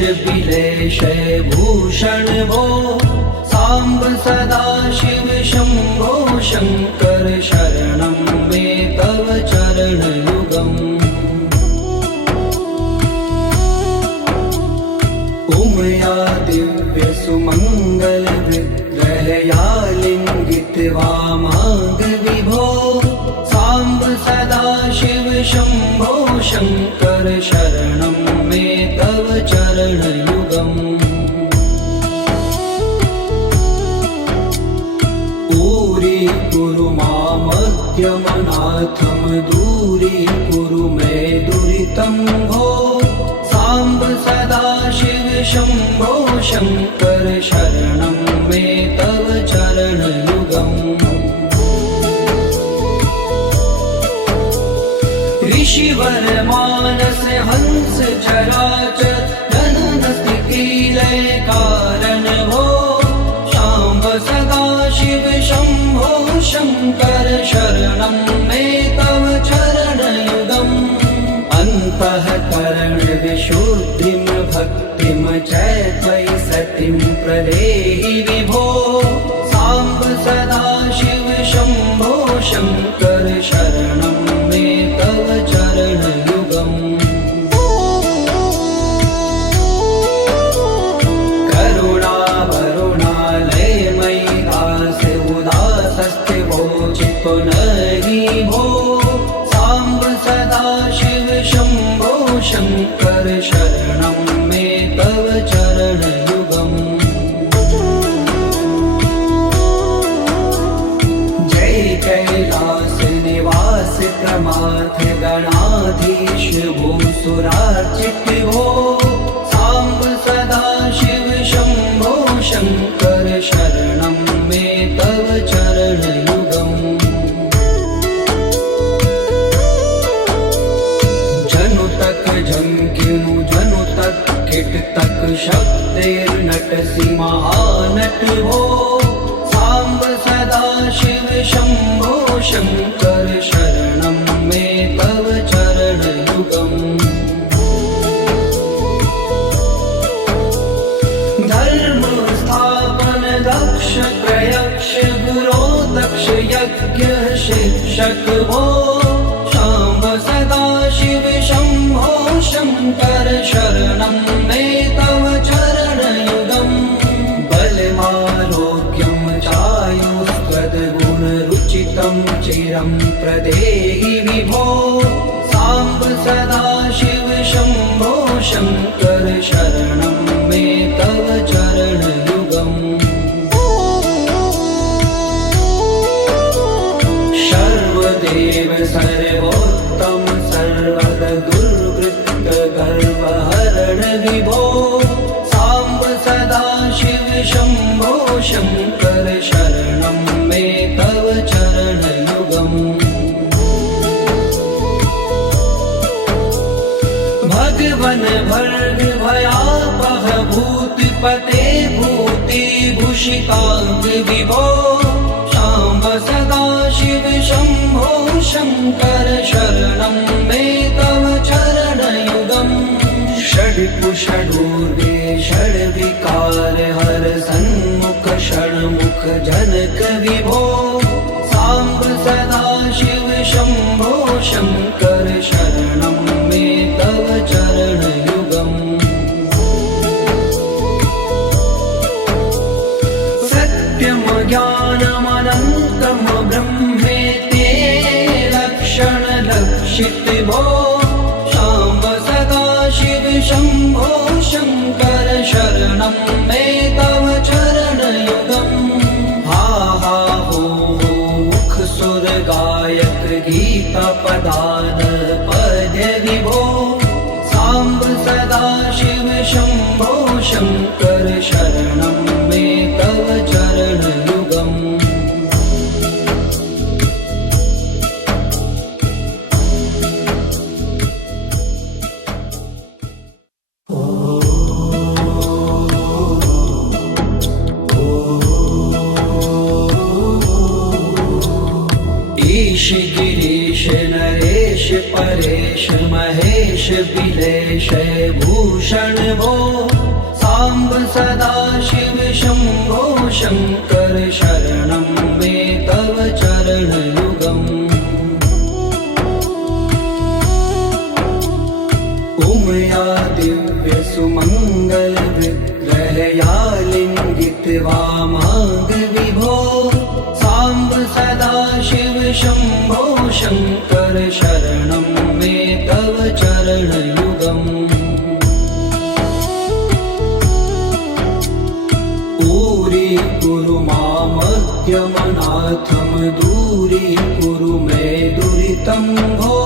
बिलेश भूषण भो सांब सदा शिव शंभो शंकर शरणं मे तव चरण युगम् उमया दिव्य सुमंगल विग्रहया लिंगित वामांग विभो सांब सदा शिव शंभो शंकर शरणं मे तव चरण युगम् पूरी कुरु मामद्यमनाथं दूरी कुरु मे दुरितं भो सांब सदा शिव शंभो शंकर शरणं मे तव चरण युगम् ऋषिवर मानस हंस चराचर जनन स्थिति लय कारण भो शाम्ब सदा शिव शंभो शंकर शरणं मे तव चरण युगम् अन्तःकरण विशुद्धिं भक्तिं च त्वयि सतिं प्रदेहि विभो सांब सदा शिव शंभो शंकर शरणं मे तव चरण युगम् करुणा वरुणालय मयि दास उदासस्ते वोचितो नहि भो सांब सदा शिव शंभो शंकर शरणं मे तव चरण युगम् जय कैलास निवास प्रमाथ गणाधीश भूसुरार्चित भो सांब सदा शिव शंभो शंकर शरणं मे तव चरण युगम् जनु तक झंकिनु जनु तक किट तक शब्दैर्नटसि महानट भो सांब सदा शिव शंभो शंकर शरणं मे तव चरण युगम् धर्म स्थापन दक्ष प्रयक्ष गुरो दक्ष यज्ञ शिक्षक भो सांब सदा शिव शंभो शंकर शरणं मे तव चरण युगम् बलमारोग्यं चायुस्त्वद्गुणरुचितं चिरं प्रदेहि विभो सांब सदा शिव शंभो शंकर शरणं मे तव चरण युगम् सर्वदेव सर्वोत्तम सर्वद दुर्वृत्त गर्वहरण विभो सांब सदा शिव शंभो शंकर शरणं मे तव चरण युगम् भगवन भर्ग भयापह भूतिपते भूति भूषितांग विभो सांब सदा शिव शंभो शंकर शरणं मे तव चरण युगम् षड्कुषडूर्वे षड्विकार हर सन्मुख षण्मुख जनक विभो सांब सदा शिव शंभो शंकर शरणं मे तव चरण युगम् सत्यं ज्ञानमनन्तं ब्रह्मेति लक्षण लक्षित भो सांब सदा शिव शंभो शंकर शरणं मे तव चरण युगम् हा हा हो मुख सुर गायक गीता पदान पद्य विभो सांब सदा शिव शंभो शंकर शरणं मे तव चरण युगम् ईश गिरीश नरेश परेश महेश बिलेश भूषण भूषण भो साम्ब सदाशिव शम्भो शङ्कर शरणं मे तव चरणयुगम् उमया दिव्य सुमङ्गल विग्रहया लिङ्गित वामाङ्ग विभो साम्ब सदाशिव शम्भो शङ्कर शरणं मे तव चरणयुगम् दूरी मामद्यमनाथं दूरीकुरु मे दुरितं भो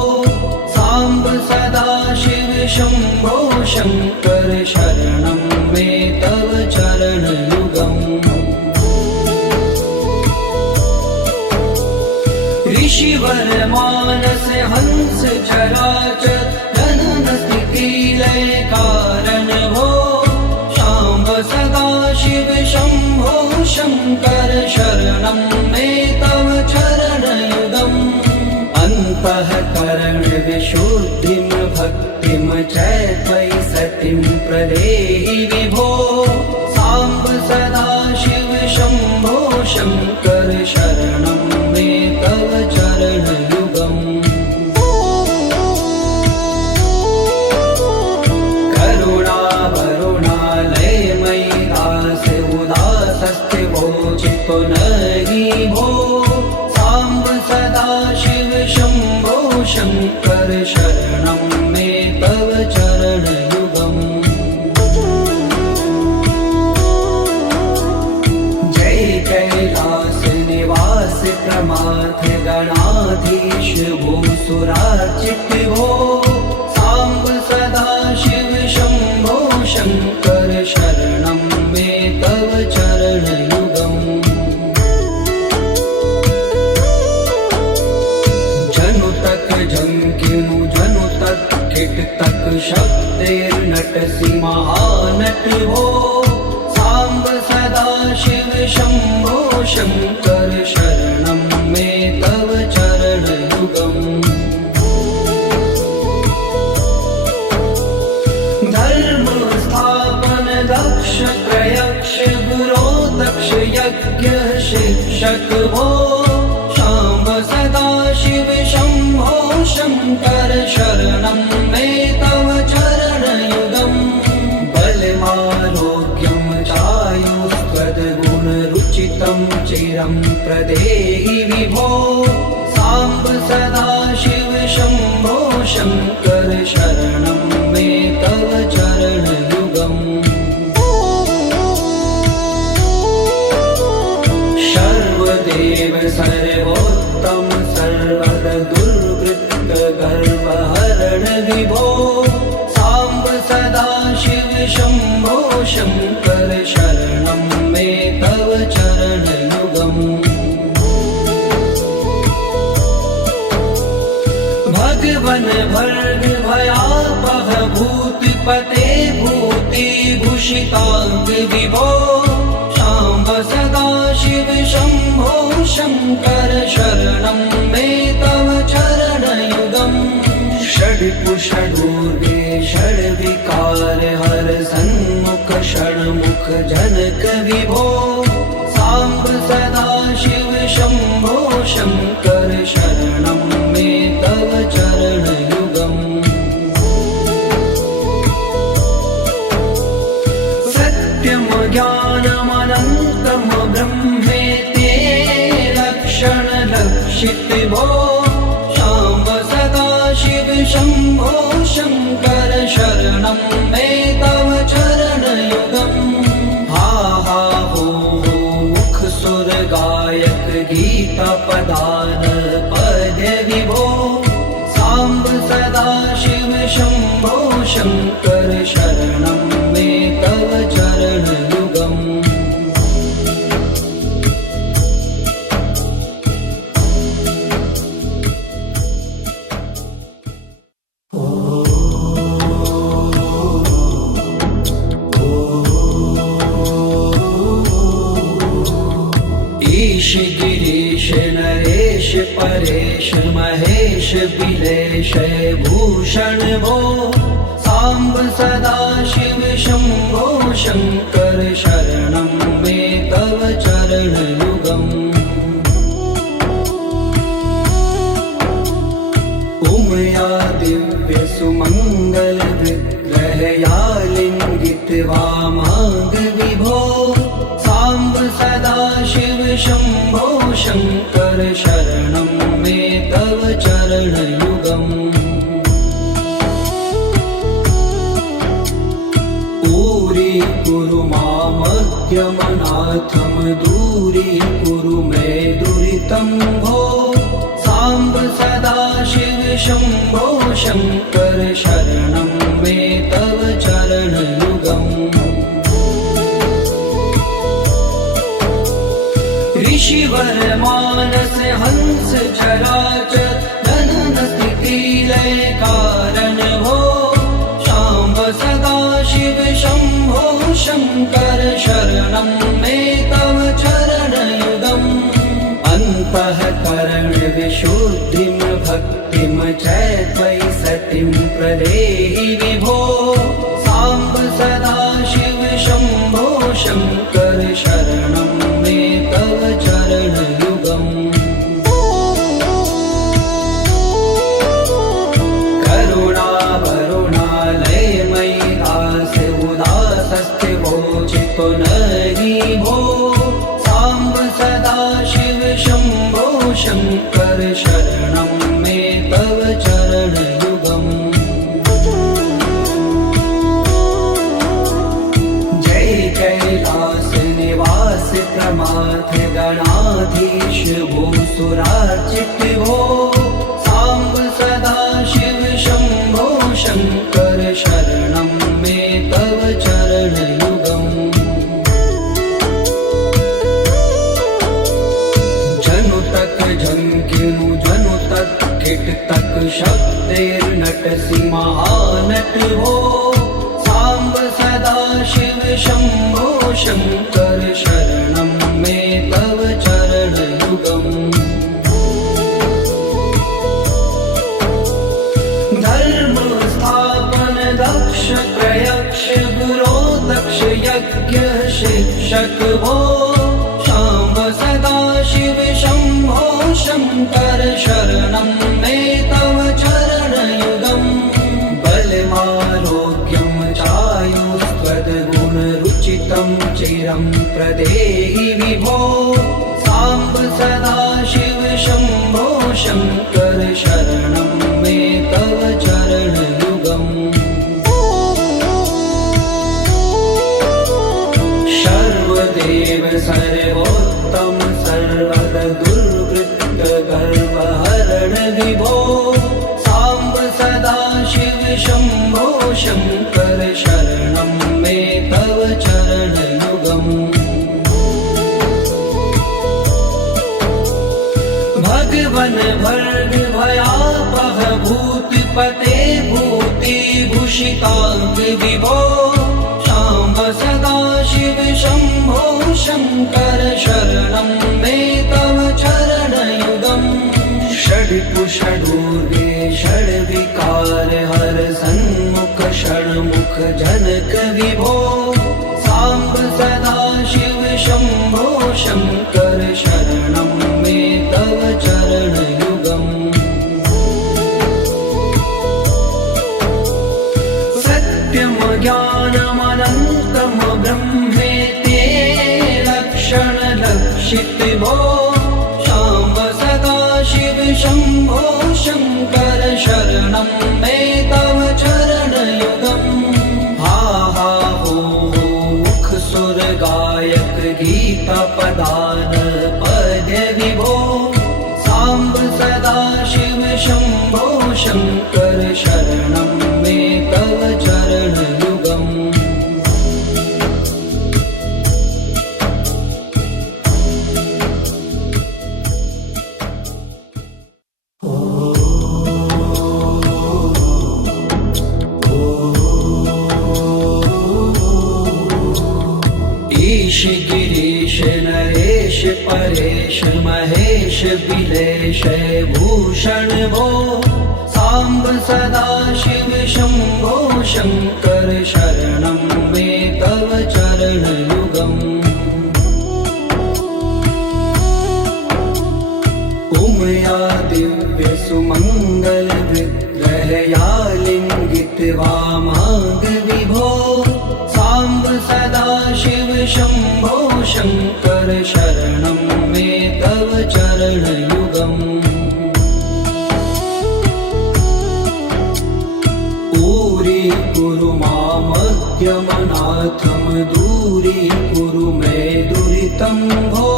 साम्ब सदाशिव शम्भो शङ्कर शरणं मे तव चरणयुगम् ऋषिवर मानस हंस चराचर जनन स्थिति लय कारण भो शाम्ब सदाशिव शम्भो शङ्कर शरणं मे तव चरणयुगम् अन्तःकरण विशुद्धिं भक्तिं च त्वयि सतिं प्रदेहि विभो साम्ब सदाशिव शम्भो शङ्कर शरणं मे तव चरणयुगम् चित्तो नहि भो साम्ब सदाशिव शम्भो शङ्कर शरणं मे तव चरणयुगम् जय कैलास निवास प्रमाथ गणाधीश भूसुरार्चित भो साम्ब सदाशिव शम्भो शङ्कर शरणं मे तव चरणयुगम् जंकिनु जनु तक किट तक शक्तिर्नटसि महानट भो साम्ब सदाशिव शम्भो शङ्कर शरणं मे तव चरणयुगम् धर्म स्थापन दक्ष त्रयक्ष गुरो दक्ष यज्ञ शिक्षक भो शाम्ब सदाशिव शम्भो शङ्कर शरणं मे तव चरणयुगम् बलमारोग्यं चायुस्त्वद्गुणरुचितं चिरं प्रदेहि विभो साम्ब सदाशिव शम्भो शङ्कर शरणं मे तव चरणयुगम् सर्वदेव सर्वोत्तम सर्वद दुर्वृत्त गर्वहरण विभो साम्ब सदाशिव शम्भो शङ्कर शरणं मे तव चरणयुगम् भगवन भर्ग भयापह भूतिपते भूतिभूषिताङ्ग विभो साम्ब सदाशिव शम्भो शङ्कर शरणं मे तव चरणयुगम् षड्पुषडूर्गे षड्विकार हर सन्मुख षण्मुख जनक विभो साम्ब सदाशिव शम्भो शङ्कर शरणं मे तव चरणयुगम् सत्यं ज्ञानमनन्तं ब्रह्मेति लक्षणलक्षित भो शाम्ब सदाशिव शम्भो शङ्कर शरणं मे तव चरणयुगम् हा हा हो मुख सुर गायक गीता पदान पद्य विभो साम्ब सदाशिव शम्भो शङ्कर शरणं मे तव चरणयुगम् ईश गिरीश नरेश परेश महेश बिलेश भूषण भो साम्ब सदा शिव शम्भो शङ्कर शरणं मे तव चरणयुगम् उमया दिव्य सुमङ्गल विग्रहया लिङ्गित वामाङ्ग विभो साम्ब सदा शिव शम्भो शङ्कर शरणं मे तव चरणयुगम् कुरु मामज्ञमनाथं दूरीकुरु मे दुरितं भो साम्ब सदा शिव शम्भो शङ्कर शरणं मे तव चरणयुगम् ऋषिवर मानस हंस चराचर जनन स्थिति लय कारण भो शाम्ब सदा शिव शम्भो शङ्कर शरणं मे तव चरणयुगम् अन्तःकरण विशुद्धिं भक्तिं च त्वयि सतिं प्रदेहि विभो साम्ब सदा शिव शम्भो शङ्कर शरणं मे तव चरणयुगम् चितो नरि भो साम्ब सदा शिव शम्भो शङ्कर शरणं मे तव चरणयुगम् जय कैलास निवास प्रमाथ गणाधीश भूसुरार्चित भो साम्ब सदा शिव शम्भो शङ्कर शरणं मे तव चरणयुगम् जनु तक झंकिनु जनु तक किट तक शब्दैर्नटसि महानट हो साम्ब सदा शिव शम्भो शङ्कर शरणं मे तव चरणयुगम् धर्म स्थापन दक्ष प्रयक्ष गुरो दक्ष यज्ञ शिक्षक भो शाम्ब सदा शिव शम्भो शङ्कर शरणं मे तव चरणयुगम् बलमारोग्यं चायुस्त्वद्गुणरुचितं चिरं प्रदेहि विभो साम्ब सदा शिव शम्भो शङ्कर शरणं मे तव चरणयुगम् सर्वदेव सर्वोत्तम सर्वद दुर्वृत्त गर्वहरण विभो साम्ब सदा शिव शम्भो शङ्कर शरणं मे तव चरणयुगम् भगवन भर्ग भयापह भूतपते भूतिभूषिताङ्ग विभो शाम्ब सदा शिव शम्भो शङ्कर शरणं मे तव चरणयुगम् षड्कुषडूर्गे षड्विकार हर सन्मुख षण्मुख जनक विभो साम्ब सदा शिव शम्भो शङ्कर शरणं मे तव चरणयुगम् सत्यं ज्ञानमनन्तं ब्रह्मेति लक्षण लक्षित भो शाम्ब सदा शिव शम्भो शङ्कर शरणं मे तव चरणयुगम् हा हा हो मुख सुर गायक गीता पदान पद्य विभो साम्ब सदा शिव शम्भो शङ्कर शरणं मे तव चरणयुगम् ईश गिरीश नरेश परेश महेश बिलेश भूषण भो साम्ब सदाशिव शम्भो शङ्कर शरणं मे तव चरणयुगम् उमया दिव्यसुमङ्गलविग्रहया लिङ्गित्वा मार्गविभो साम्ब सदाशिव शम्भो शङ्कर शरणं मे तव चरणयुगम् दूरी मामद्यमनाथं दूरीकुरु मे दुरितं भो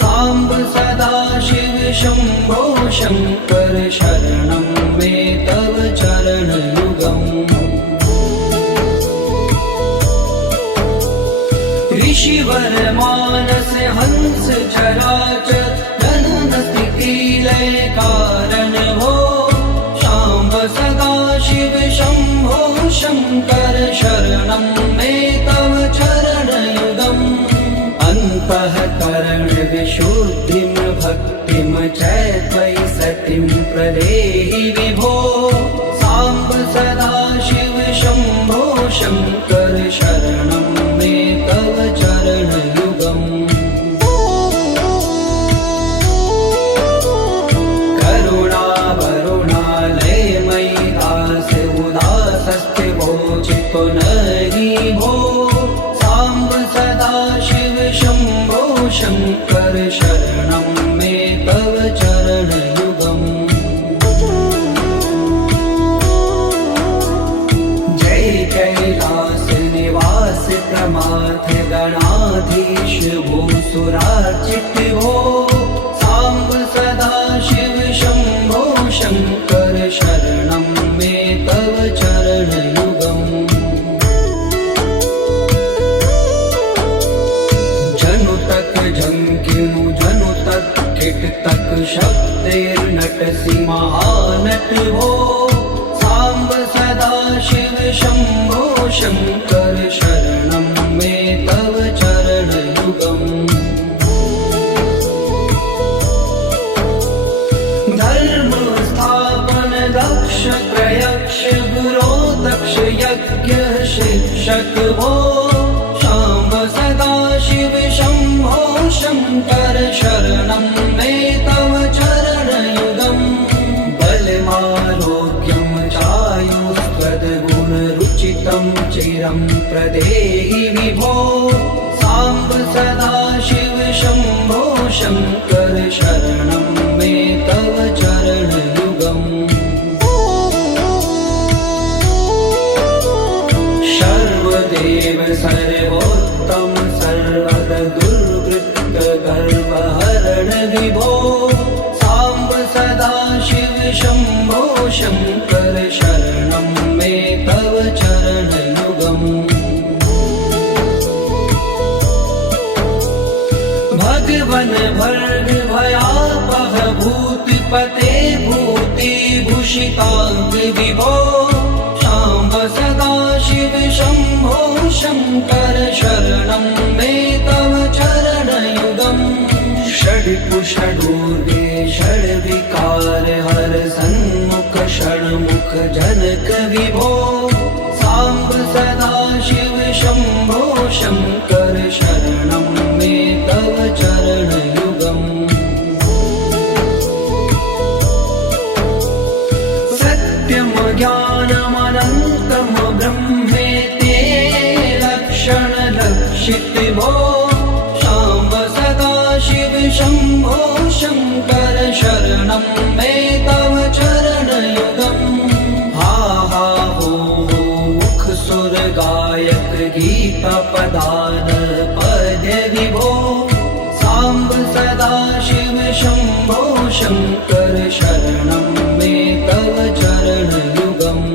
साम्ब सदाशिव शम्भो शङ्कर शरणं मे तव चरणयुगम् ऋषिवर मानस हंस चराचर जनन स्थिति लय कारण भो शाम्ब सदाशिव शम्भो शङ्कर शरणं मे तव चरणयुगम् अन्तःकरण विशुद्धिं भक्तिं च त्वयि सतिं प्रदेहि विभो साम्ब सदाशिव शम्भो शङ्कर शरणं मे तव चरणयुगम् नहि भो साम्ब सदाशिव शम्भो शङ्कर शरणं मे तव चरणयुगम् जय कैलास निवास प्रमाथ गणाधीश भूसुरार्चित भो साम्ब सदाशिव शम्भो शङ्कर शरणं मे तव चरणयुगम् झंकिनु जनु तक किट तक शब्दैर्नटसि महानट भो साम्ब सदाशिव शम्भो शङ्कर शरणं मे तव चरणयुगम् धर्म स्थापन दक्ष प्रयक्ष गुरो दक्ष यज्ञ शिक्षक भो शाम्ब सदाशिव शम्भो शङ्कर शरणं मे तव चरणयुगम् बलमारोग्यं चायुस्त्वद्गुणरुचितं चिरं प्रदेहि विभो साम्ब सदाशिव शम्भो शङ्कर शरणं मे तव चरणयुगम् सर्वदेव सर्वोत्तम सर्वद दुर्वृत्त गर्वहरण विभो साम्ब सदाशिव शम्भो शङ्कर शरणं मे तव चरणयुगम् भगवन् भर्ग भयापह भूतिपते भूतिभूषिताङ्ग विभो साम्ब सदाशिव शम्भो शङ्कर शरणं मे तव चरणयुगम् षड्पुषडूर्गे षड्विकार हर सन्मुख षण्मुख जनक विभो साम्ब सदाशिव शम्भो शङ्कर शरणं मे तव चरणयुगम् सत्यं ज्ञानमनन्तं ब्रह्मेति लक्षणलक्षित भो साम्ब सदाशिव शम्भो शङ्कर शरणं मे तव चरणयुगम् हा हा हो मुख सुर गायक गीता पदान पद्य विभो साम्ब सदाशिव शम्भो शङ्कर शरणं मे तव चरणयुगम्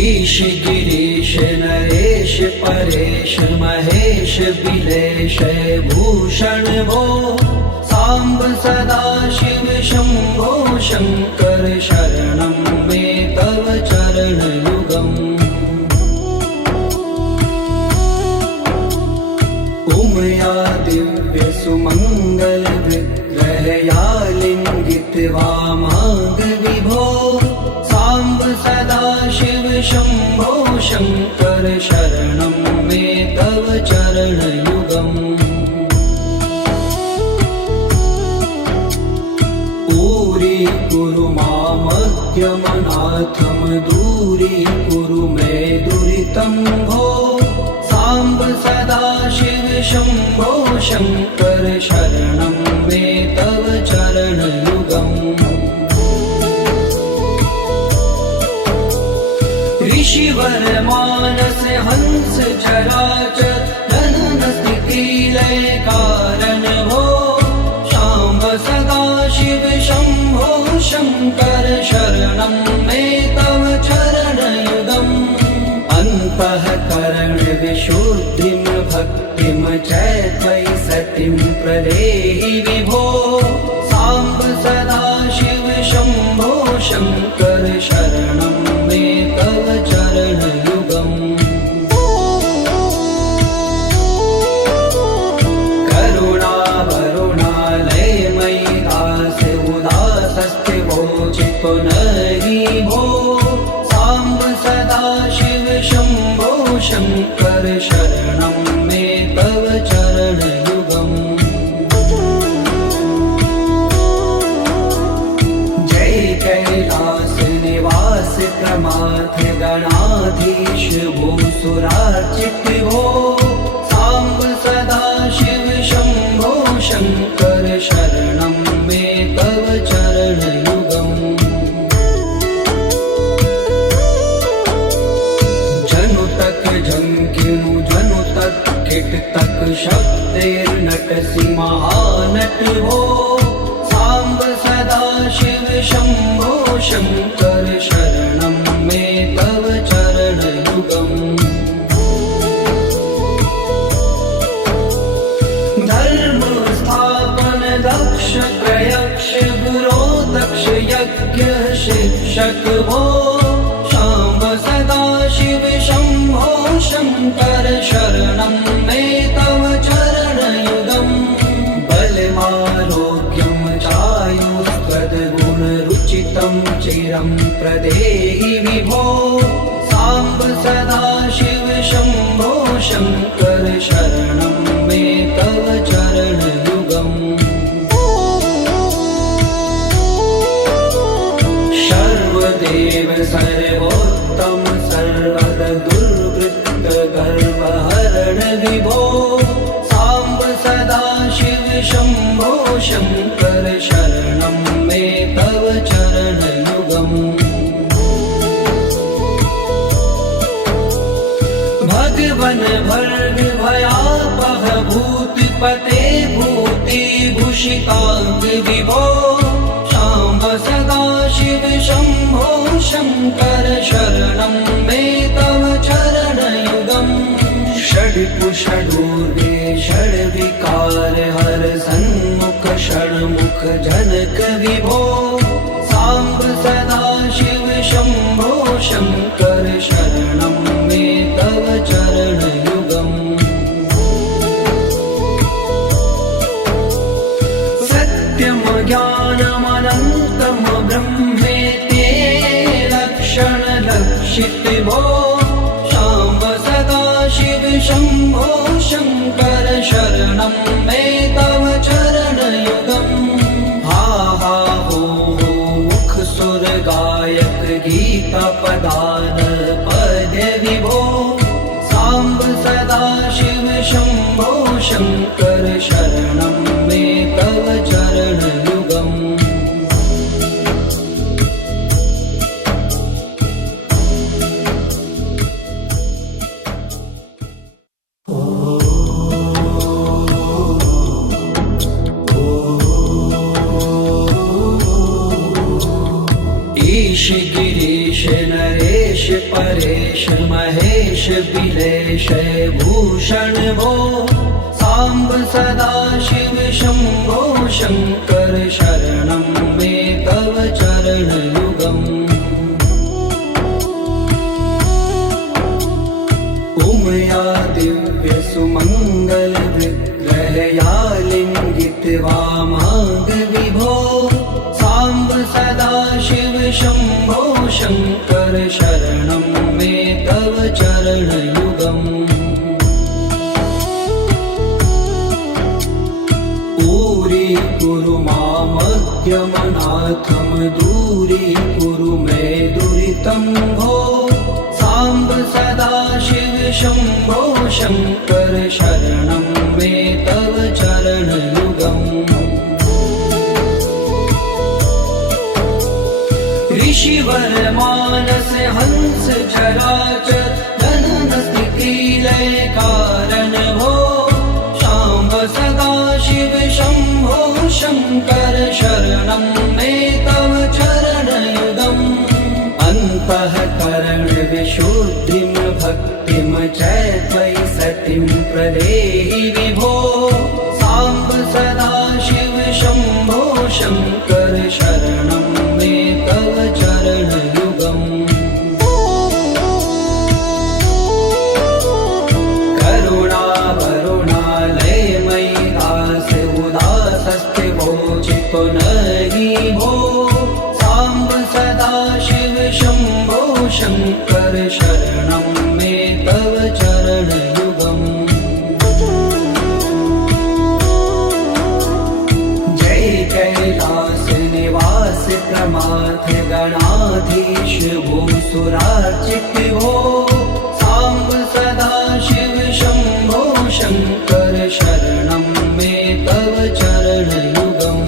ईश गिरीश नरेश परेश महेश बिलेश भूषण भो साम्ब सदा शिव शम्भो शङ्कर शरणं मे तव चरणयुगम् उमया दिव्य सुमङ्गल विग्रहया लिङ्गित्वा माग विभो साम्ब सदा शिव शम्भो शङ्कर शरणं मे तव चरणयुगम् कुरु मामज्ञमनाथं दूरीकुरु मे दुरितं भो साम्ब सदा शिव शम्भो शङ्कर शरणं मे तव चरणयुगम् ऋषिवर मानस हंस चराचर जनन स्थिति लय कारण भो शाम्ब सदा शिव शम्भो शङ्कर शरणं मे तव चरणयुगम् अन्तःकरण विशुद्धिं भक्तिं च त्वयि सतिं प्रदेहि विभो साम्ब सदा शिव शम्भो शङ्कर शरणं मे तव चरणयुगम् पुनरि भो साम्ब सदा शिव शम्भो शङ्कर शरणं मे तव चरणयुगम् जय कैलास निवास प्रमाथ गणाधीश भूसुरार्चित भो साम्ब सदा शिव शम्भो शङ्कर शरणं मे तव चरणयुगम् झंकिनु जनु तक किट तक शब्देर्नटसि महानट हो साम्ब सदा शिव शम्भो शङ्कर शरणं मे तव चरणयुगम् धर्म स्थापन दक्ष प्रयक्ष गुरो दक्ष यज्ञ शिक्षक भो शाम्ब सदा शिव शम्भो शङ्कर शरणं मे तव चरणयुगम् बलमारोग्यं चायुष्पदगुणरुचितं चिरं प्रदेहि विभो साम्ब सदा शिव शम्भो शङ्कर शरणं मे तव चरणयुगम् सर्वदेव सर्वोत्तम सर्वद दुर्वृत्त गर्वहरण विभो साम्ब सदा शिव शम्भो शङ्कर शरणं मे तव चरणयुगम् भगवन भर्ग भयापह भूतिपते भूतिभूषिताङ्ग विभो शाम्ब सदा शिव शम्भो शङ्कर शरणं मे तव चरणयुगम् षड्पुषडूर्वे षड्विकार हर सन्मुख षण्मुख जनक विभो साम्ब सदा शिव शम्भो शङ्कर शरणं मे तव चरणयुगम् सत्यं ज्ञानमनन्तं ब्रह्मेति लक्षणलक्षित भो शाम्ब सदा शिव शम्भो शङ्कर शरणं मे तव चरणयुगम् हा हा हो मुख सुर गायक गीता पदान पद्य विभो साम्ब सदा शिव शम्भो शङ्कर शरणं मे तव चरणयुगम् ईश गिरीश नरेश परेश महेश बिलेश भूषण भो साम्ब सदा शिव शम्भो शङ्कर शरणं मे तव चरणयुगम् उमया दिव्य सुमङ्गल विग्रहया लिङ्गित वामाङ्ग विभो साम्ब सदा शिव शम्भो शङ्कर शरणं मे तव चरणयुगम् कुरु मामज्ञमनाथं दूरीकुरु मे दुरितं भो साम्ब सदा शिव शम्भो शङ्कर शरणं मे तव चरणयुगम् ऋषिवर मानस हंस चराचर जनन स्थिति लय कारण भो शाम्ब सदा शिव शम्भो शङ्कर शरणं मे तव चरणयुगम् अन्तःकरण विशुद्धिं भक्तिं च त्वयि सतिं प्रदेहि विभो साम्ब सदा शिव शम्भो शङ्कर शरणं मे तव चरणयुगम् नहि भो साम्ब सदा शिव शम्भो शङ्कर शरणं मे तव चरणयुगम् जय कैलास निवास प्रमाथ गणाधीश भूसुरार्चित भो साम्ब सदा शिव शम्भो शङ्कर शरणं मे तव चरणयुगम्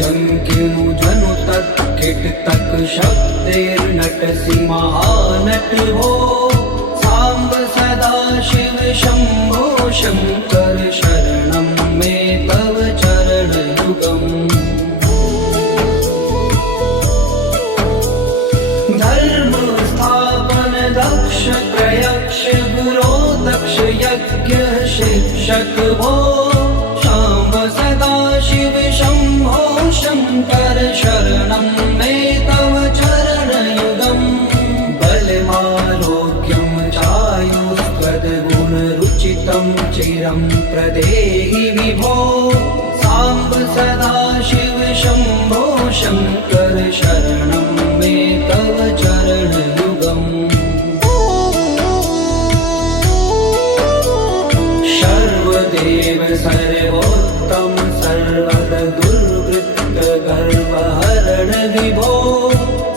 झंकिनु जनु तक किट तक शब्देर्नटसि महानट हो साम्ब सदा शिव शम्भो शङ्कर शरणं मे तव चरणयुगम् धर्म स्थापन दक्ष प्रयक्ष गुरो दक्ष यज्ञ शिक्षक भो शाम्ब सदा शिव शम्भो शङ्कर शरणं मे तव चरणयुगम् बलमारोग्यं चायुस्त्वद्गुणरुचितं चिरं प्रदेहि विभो साम्ब सदा शिव शम्भो शङ्कर शरणं मे तव चरणयुगम् सर्वदेव सर्वोत्तम सर्वद दुर्वृत्त गर्वहरण विभो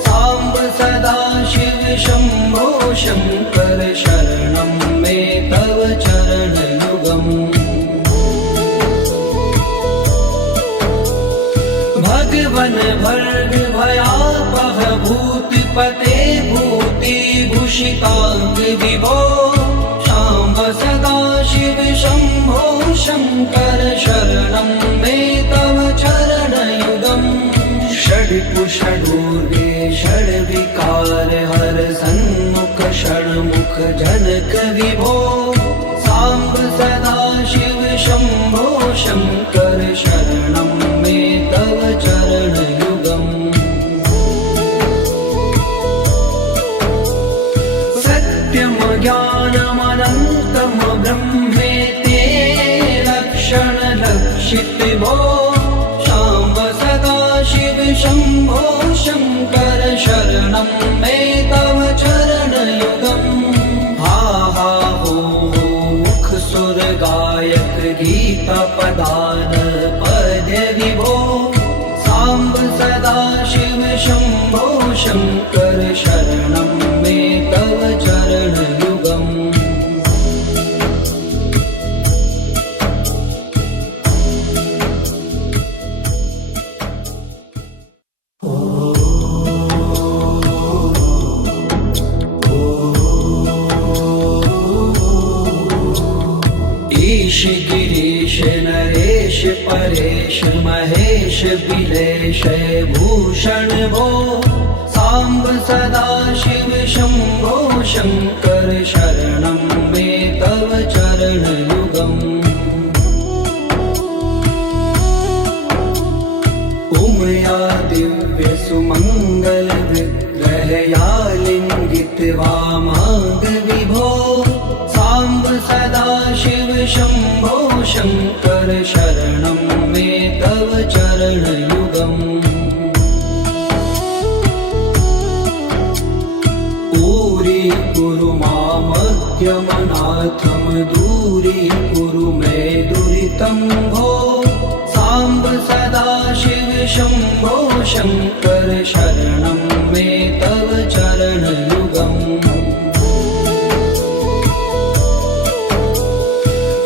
साम्ब सदा शिव शम्भो शङ्कर शरणं मे तव चरणयुगम् भगवन् भर्ग भयापह भूतिपते भूतिभूषिताङ्ग विभो साम्ब सदा शिव शम्भो शङ्कर शरणं मे तव चरणयुगम् षड्कुषडूर्वे षड्विकार हर सन्मुख षण्मुख जनक विभो साम्ब सदा शिव शम्भो शङ्कर शरणं मे तव चरणयुगम् सत्यं ज्ञानमनन्तं ब्रह्मेते लक्षणलक्षित भो शाम्ब सदा शिव शम्भो शङ्कर शरणं मे तव चरणयुगम् हा हा हो मुख सुर गायक गीता पदान पद्य विभो साम्ब सदा शिव शम्भो शङ्कर शरणं मे तव चरणयुगम् ईश गिरीश नरेश परेश महेश बिलेश भूषण भो साम्ब सदा शिव शम्भो शङ्कर शरणं मे तव चरणयुगम् उमया दिव्यसुमङ्गलविग्रहया लिङ्गितवामाङ्गविभो साम्ब सदाशिव शम्भो शङ्कर शरणं मे तव चरणयुगम् दूरी मामद्यमनाथं दूरीकुरु मे दुरितं भो साम्ब सदाशिव शम्भो शङ्कर शरणं मे तव चरणयुगम्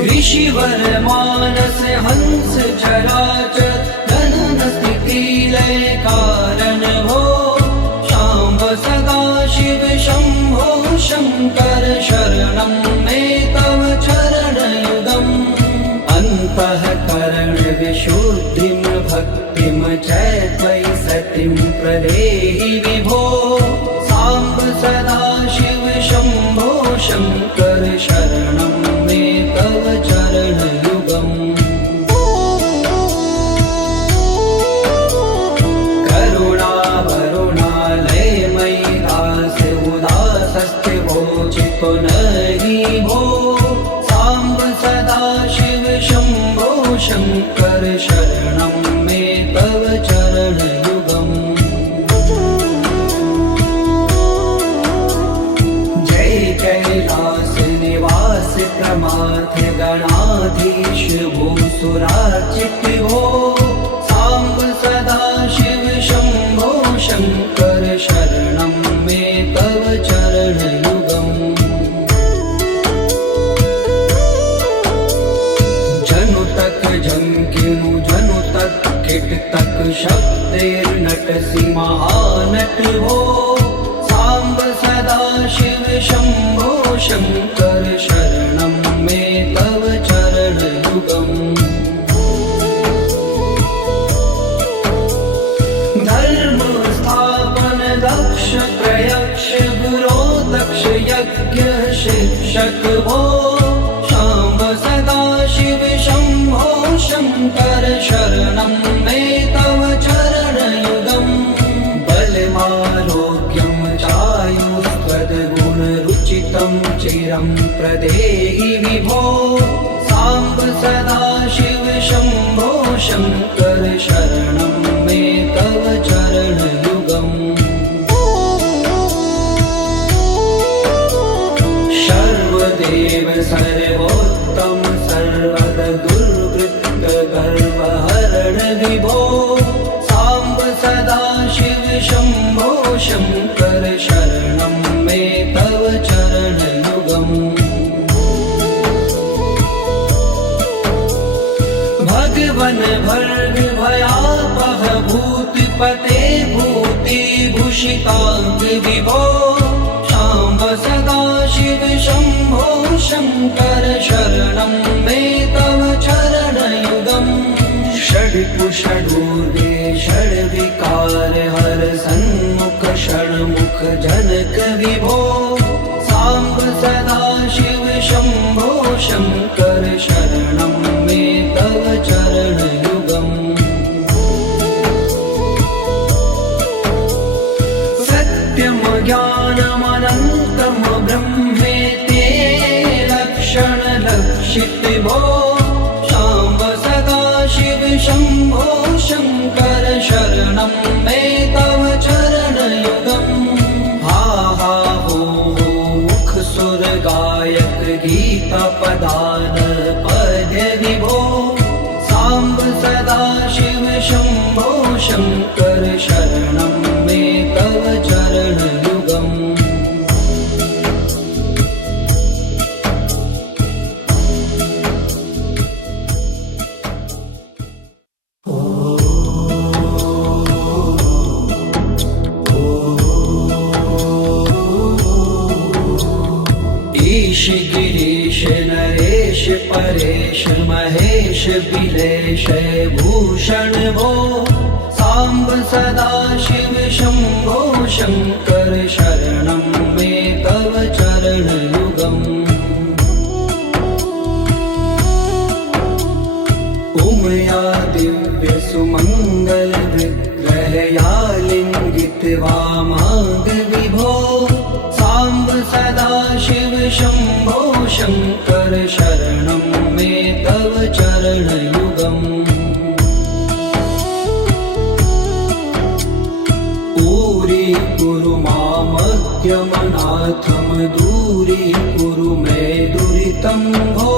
ऋषिवर मानस हंस चराचर जनन स्थिति लय कारण भो शाम्ब सदाशिव शम्भो शङ्कर शरणं मे तव चरणयुगम् अन्तःकरण विशुद्धिं भक्तिं च त्वयि सतिं प्रदेहि विभो साम्ब सदाशिव शम्भो शङ्कर शरणं मे तव चरणयुगम् पुनरि भो साम्ब सदाशिव शम्भो शङ्कर शरणं मे तव चरणयुगम् जय कैलास निवास प्रमाथ गणाधीश भूसुरार्चित भो साम्ब सदाशिव शम्भो शङ्कर शरणं मे तव चरणयुगम् झंकिनु जनु तक किट तक शब्देर्नटसि महानट हो साम्ब सदाशिव शम्भो शङ्कर शरणं मे तव चरणयुगम् धर्म स्थापन दक्ष प्रयक्ष गुरो दक्ष यज्ञ शिक्षक भो शाम्ब सदाशिव शम्भो शङ्कर शरणं मे तव चरणयुगम् बलमारोग्यं चायुस्त्वद्गुणरुचितं चिरं प्रदेहि विभो साम्ब सदाशिव शम्भो शङ्कर शरणं मे तव चरणयुगम् सर्वदेव सर्वोत्तम सर्वद दुर्वृत्त गर्वहरण विभो साम्ब सदाशिव शम्भो शङ्कर शरणं मे तव चरणयुगम् भगवन् भर्ग भयापह भूतिपते भूतिभूषिताङ्ग विभो साम्ब सदाशिव शम्भो शङ्कर शरणं मे तव चरणयुगम् षड्कुषडूर्गे षड्विकार हर सन्मुख षण्मुख जनक विभो साम्ब सदाशिव शम्भो शङ्कर शरणं मे तव चरणयुगम् सत्यं ज्ञानमनन्तं ब्रह्मेति लक्षणलक्षित भो साम्ब सदाशिव शम्भो शङ्कर शरणं मे तव चरणयुगम् हा हा हो मुख सुर गायक गीता पदान पद्य विभो साम्ब सदाशिव शम्भो शङ्कर शरणं मे तव चरणयुगम् ईश गिरीश नरेश परेश महेश बिलेश भूषण भो साम्ब सदाशिव शम्भो शङ्कर शरणं मे तव माग विभो साम्ब सदाशिव शम्भो शङ्कर शरणं मे तव चरणयुगम् दूरीकुरु मामज्ञमनाथं दूरीकुरु मे दुरितं भो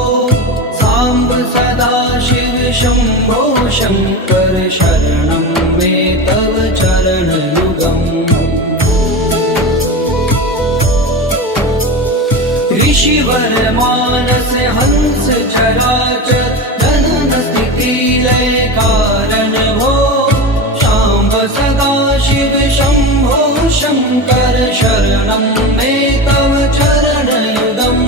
साम्ब सदाशिव शम्भो शङ्कर शरणं मे तव चरणयुगम् ऋषिवर मानस हंस चराचर जनन स्थिति लय कारण भो शाम्ब सदाशिव शम्भो शङ्कर शरणं मे तव चरणयुगम्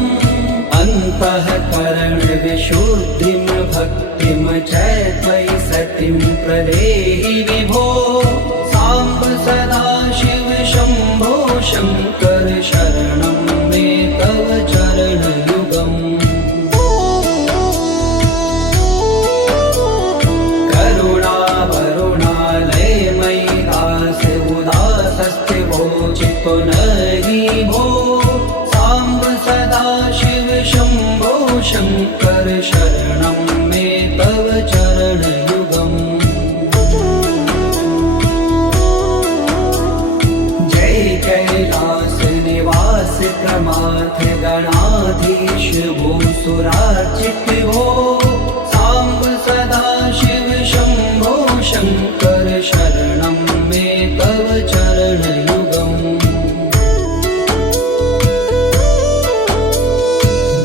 अन्तःकरण विशुद्धिं भक्तिं च त्वयि सतिं प्रदेहि विभो साम्ब सदाशिव शम्भो शङ्कर शरणं मे तव चरणयुगम् करुणावरुणालयमयि दास उदासस्थिवोचितो नहि भो साम्ब सदाशिव शम्भो शङ्कर शरणं मे तव चरणयुगम् जय कैलास निवास प्रमाथ गणाधीश भूसुरार्चित भो साम्ब सदाशिव शम्भो शङ्कर शरणं मे तव चरणयुगम्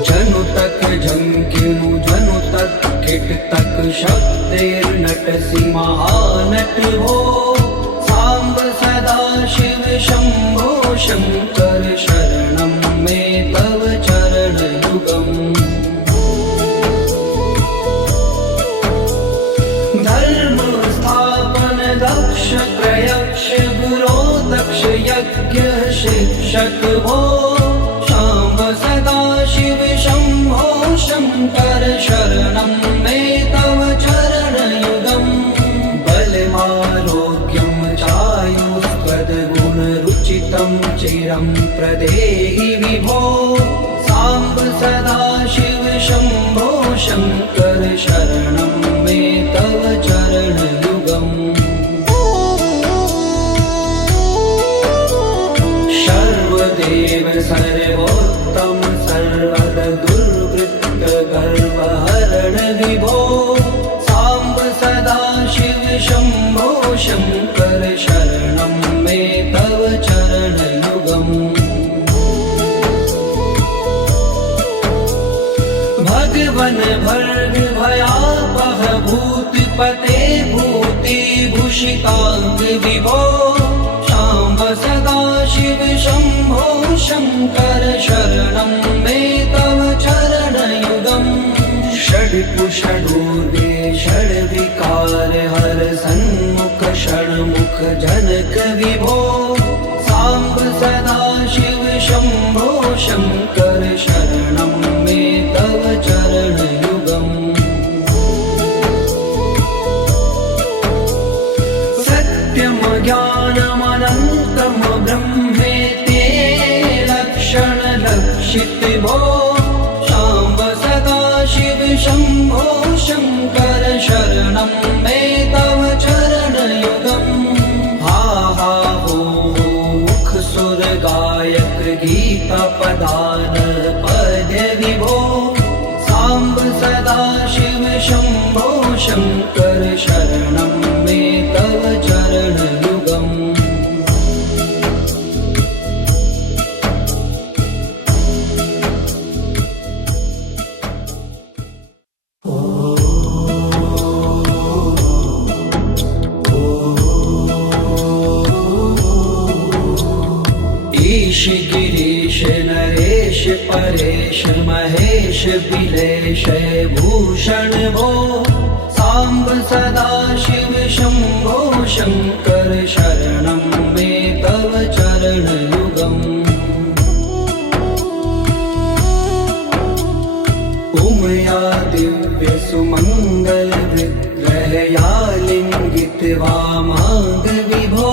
जनु तक झंकिनु जनु तक किट तक शब्देर्नटसि महानट हो साम्ब सदाशिव शम्भो शङ्कर शरणं मे तव चरणयुगम् धर्म स्थापन दक्ष प्रयक्ष गुरो दक्ष यज्ञ शिक्षक भो शाम्ब सदाशिव शम्भो शङ्कर शरणं मे तव चरणयुगम् बलमारोग्यं चायुष्पदगुणरुचितं चिरं प्रदेहि विभो साम्ब सदाशिव शम्भो शङ्कर शरणं मे तव चरणयुगम् सर्वदेव सर्वोत्तम सर्वद दुर्वृत्त गर्वहरण विभो साम्ब सदाशिव शम्भो शङ्कर शरणं मे तव चरणयुगम् भगवन भर्ग भयापह भूतिपते भूतिभूषिताङ्ग विभो शाम्ब सदाशिव शम्भो शङ्कर शरणं मे तव चरणयुगम् षड्कुषडूर्वे षड्विकार हर सन्मुख षण्मुख जनक विभो साम्ब सदाशिव शम्भो शङ्कर शरणं मे तव चरणयुगम् सत्यं ज्ञानमनन्तं ब्रह्मेति लक्षणलक्षित भो शाम्ब सदाशिव शम्भो शङ्कर शरणं मे तव चरणयुगम् हा हा हो मुख सुर गायक गीता पदान पद्य विभो साम्ब सदाशिव शम्भो शङ्कर शरणं मे तव चरणयुगम् ईश गिरीश नरेश परेश महेश बिलेश भूषण भो साम्ब सदाशिव शम्भो शङ्कर शरणं मे तव चरणयुगम् उमया दिव्य सुमङ्गल विग्रहया लिङ्गित वामाङ्ग विभो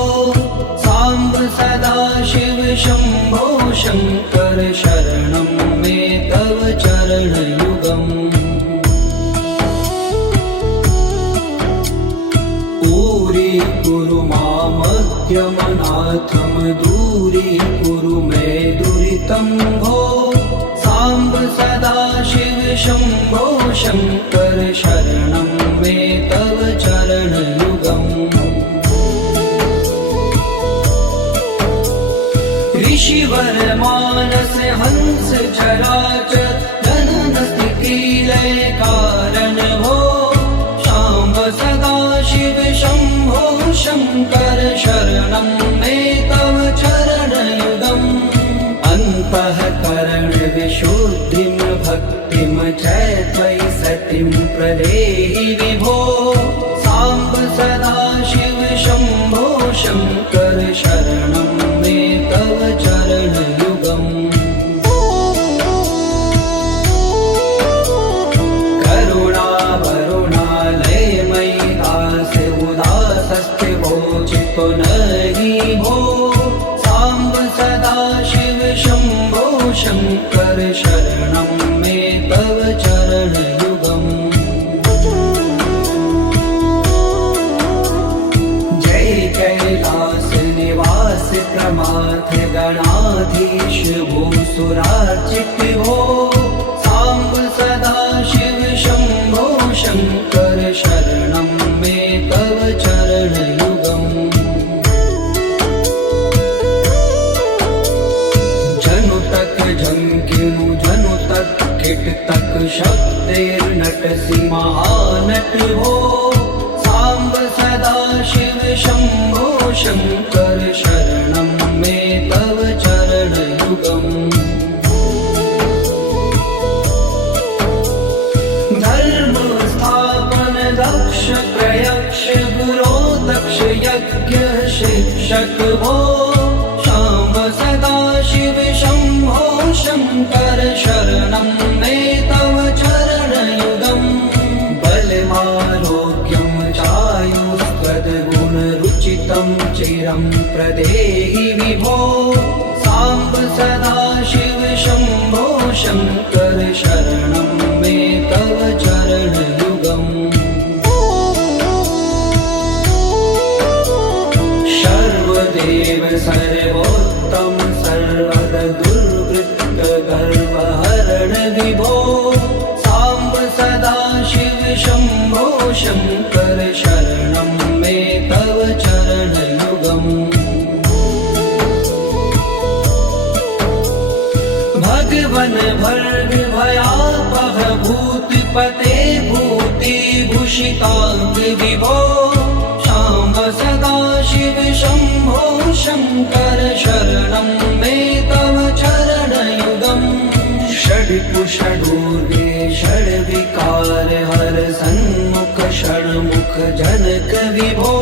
साम्ब सदा शिव शम्भो शङ्कर शरणं मे तव चरणयुगम् दूरीकुरु मामद्यमनाथं दूरीकुरु मे दुरितं भो साम्ब सदा शिव शम्भो शङ्कर शरणं मे तव चरणयुगम् ऋषिवर मानस हंस चराचर जनन स्थिति लय कारण भो शाम्ब सदा शिव शम्भो शङ्कर शरणं मे तव चरणयुगम् अन्तःकरण विशुद्धिं भक्तिं च त्वयि सतिं प्रदेहि विभो साम्ब सदा शिव शम्भो शङ्कर शरणं मे तव चरणयुगम् करुणा वरुणालयमयि दास्य उदासस्ते वोचितो नहि भो साम्ब सदा शिव शम्भो शङ्कर शरणं मे तव चरणयुगम् जय कैलास निवास प्रमाथ गणाधीश भूसुरार्चित भो साम्ब सदा शिव शम्भो शङ्कर शरणं मे तव चरणयुगम् जनु तक झंकिनु जनु तक किट तक शब्दैर्नटसि महानट भो साम्ब सदा शिव शम्भो शङ्कर शरणं मे तव चरणयुगम् धर्म स्थापन दक्ष प्रयक्ष गुरो दक्ष यज्ञ शिक्षक भो शाम्ब सदा शिव शम्भो शङ्कर शरणं मे तव चरणयुगम् बलमारोग्यं चायुस्त्वद्गुणरुचितं चिरं प्रदेहि विभो साम्ब सदा शिव शम्भो शङ्कर शरणं मे तव चरणयुगम् सर्वदेव सर्वोत्तम सर्वद दुर्वृत्त गर्वहरण विभो साम्ब सदा शिव शम्भो शङ्कर शरणं मे तव चरणयुगम् भगवन भर्ग भयापह भूतिपते भूतिभूषिताङ्ग विभो शाम्ब सदा शिव शम्भो शङ्कर शरणं मे तव चरणयुगम् षड्कुषडूर्गे षड्विकार हर सन्मुख षण्मुख जनक विभो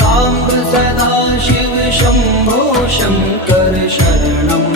साम्ब सदा शिव शम्भो शङ्कर शरणं